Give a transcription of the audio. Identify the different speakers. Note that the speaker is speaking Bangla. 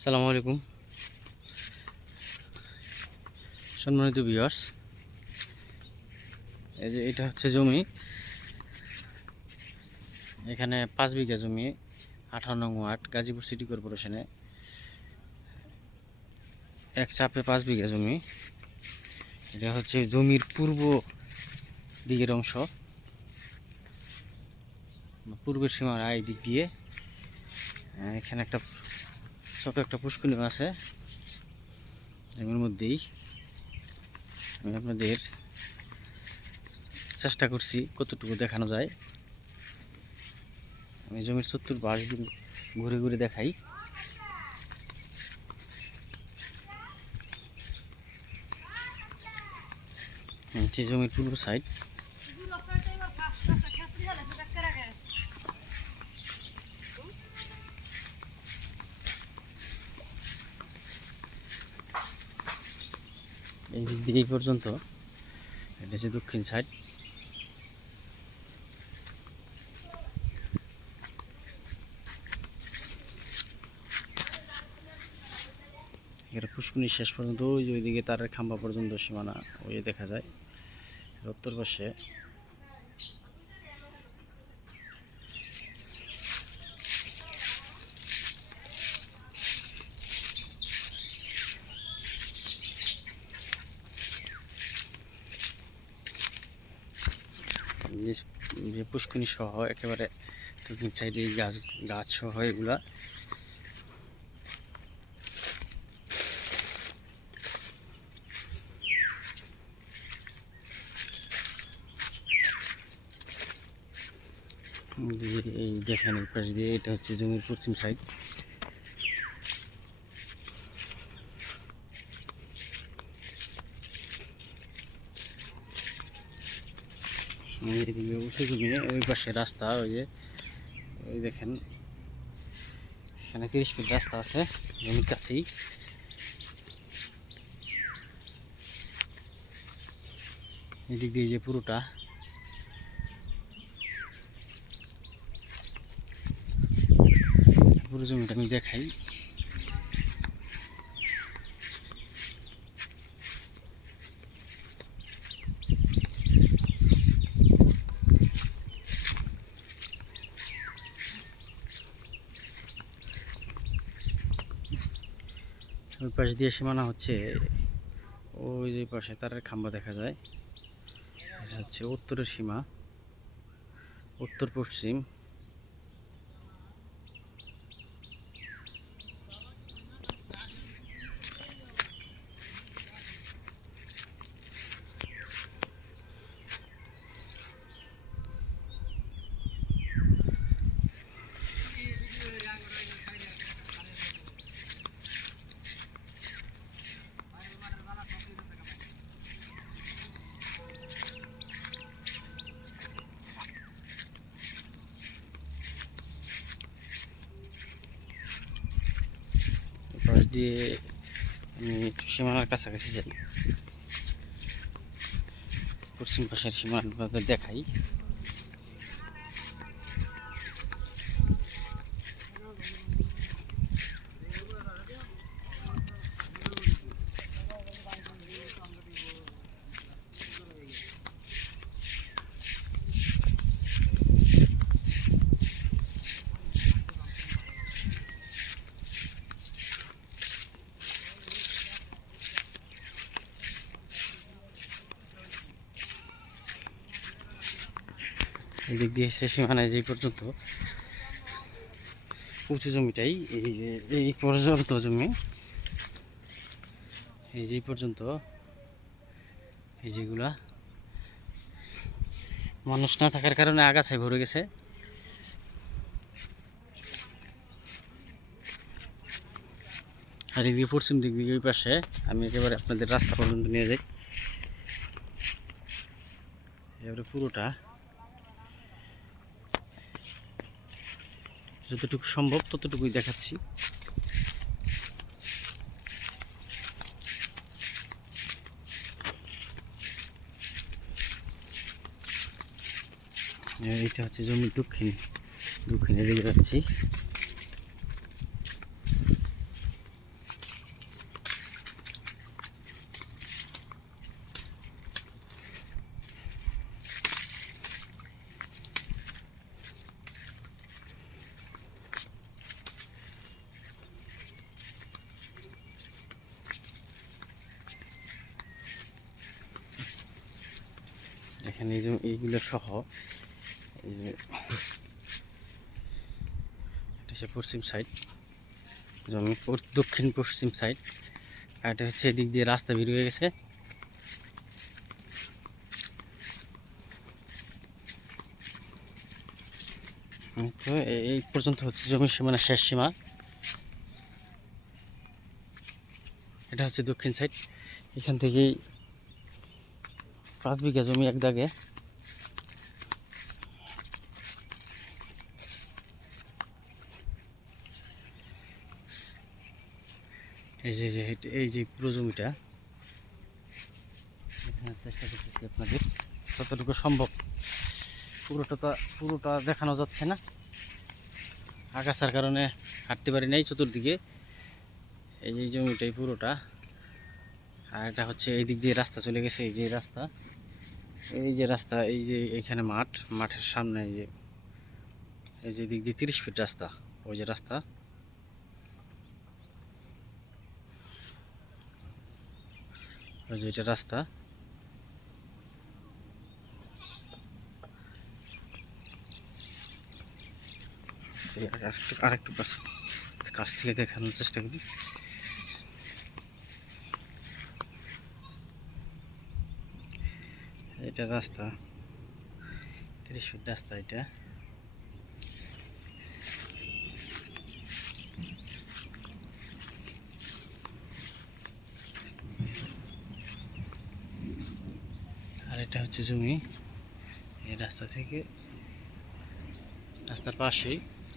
Speaker 1: আসসালামু আলাইকুম। সম্মানিত বিয়ার্স এই যে এটা হচ্ছে জমি। এখানে পাঁচ বিঘা জমি, আঠারো নং ওয়ার্ড, গাজীপুর সিটি কর্পোরেশনে। এক চাপে পাঁচ বিঘা জমি। এটা হচ্ছে জমির পূর্ব দিকের অংশ। পূর্বের সীমার এই দিক দিয়ে, এখানে একটা ছোট একটা পুষ্করিণী আছে। এর মধ্যেই আমি আপনাদের চেষ্টা করছি কতটুকু দেখানো যায়। আমি জমির চত্বর বাস ঘুরে ঘুরে দেখাই। জমির পূর্ব সাইড দিক এই পর্যন্ত। এটা হচ্ছে দক্ষিণ সাইড এটা পুষ্কুনি শেষ পর্যন্ত, ওই ওইদিকে তারের খাম্বা পর্যন্ত সীমানা, ওই দেখা যায়। উত্তর পাশে যে পুষ্কুনি সহ একেবারে দক্ষিণ সাইডে গাছ গাছ সহ এগুলা। এই দেখেন এই পাশ দিয়ে, এটা হচ্ছে জমির পশ্চিম সাইড এদিকে উঁচু জমি ওই পাশে রাস্তা, ওই যে, ওই দেখেন, এখানে তিরিশ ফিট রাস্তা আছে, জমির কাছেই। এদিক দিয়ে যে পুরোটা। পুরো জমিটা আমি দেখাই। ওই পাশ দিয়ে সীমানা হচ্ছে, ওই যে পাশে তারের খাম্বা দেখা যায়। এটা হচ্ছে উত্তরের সীমা উত্তর পশ্চিম দিয়ে আমি একটু সীমানার কাছাকাছি যাই। পশ্চিম পাশের সীমানা দেখাই। এদিক দিয়ে এসে সীমানায় যে পর্যন্ত উঁচু জমিটাই, এই যে এই পর্যন্ত জমি, এই যে পর্যন্ত, এই যেগুলা মানুষ না থাকার কারণে আগাছায় ভরে গেছে। আর এদিকে পশ্চিম দিক দিকে ওই পাশে আমি একেবারে আপনাদের রাস্তা পর্যন্ত নিয়ে যাই। এবারে পুরোটা যতটুকু সম্ভব ততটুকুই দেখাচ্ছি। এইটা হচ্ছে জমির দক্ষিণ। দক্ষিণে দিকে যাচ্ছি এখানে এই যে এইগুলো সহ, এই যে এটা হচ্ছে পশ্চিম সাইড জমি দক্ষিণ পশ্চিম সাইড আর এটা হচ্ছে এদিক দিয়ে রাস্তা বের হয়ে গেছে। তো এই পর্যন্ত হচ্ছে জমির সীমানা শেষ সীমা। এটা হচ্ছে দক্ষিণ সাইড এখান থেকেই পাঁচ বিঘা জমি এক দাগে। এই যে যে, এই যে পুরো জমিটা। চেষ্টা করতেছি আপনাদের, যতটুকু সম্ভব। পুরোটা পুরোটা দেখানো যাচ্ছে না। আগাছার কারণে হাঁটতে পারি নাই চতুর্দিকে। এই যে জমিটাই পুরোটা। আর এটা হচ্ছে এই দিক দিয়ে রাস্তা চলে গেছে, এই যে রাস্তা। এই যে রাস্তা, এই যে এখানে মাঠ, মাঠের সামনে এই যে এই যে দিক দিয়ে তিরিশ ফিট রাস্তা, ওই যে রাস্তা। ওই যে এটা রাস্তা। আরেকটু আরেকটু কাছ থেকে দেখানোর চেষ্টা করি। এটা রাস্তা। তিরিশ ফিট রাস্তা এটা। আর এটা হচ্ছে জমি। এই রাস্তা থেকে রাস্তার পাশেই।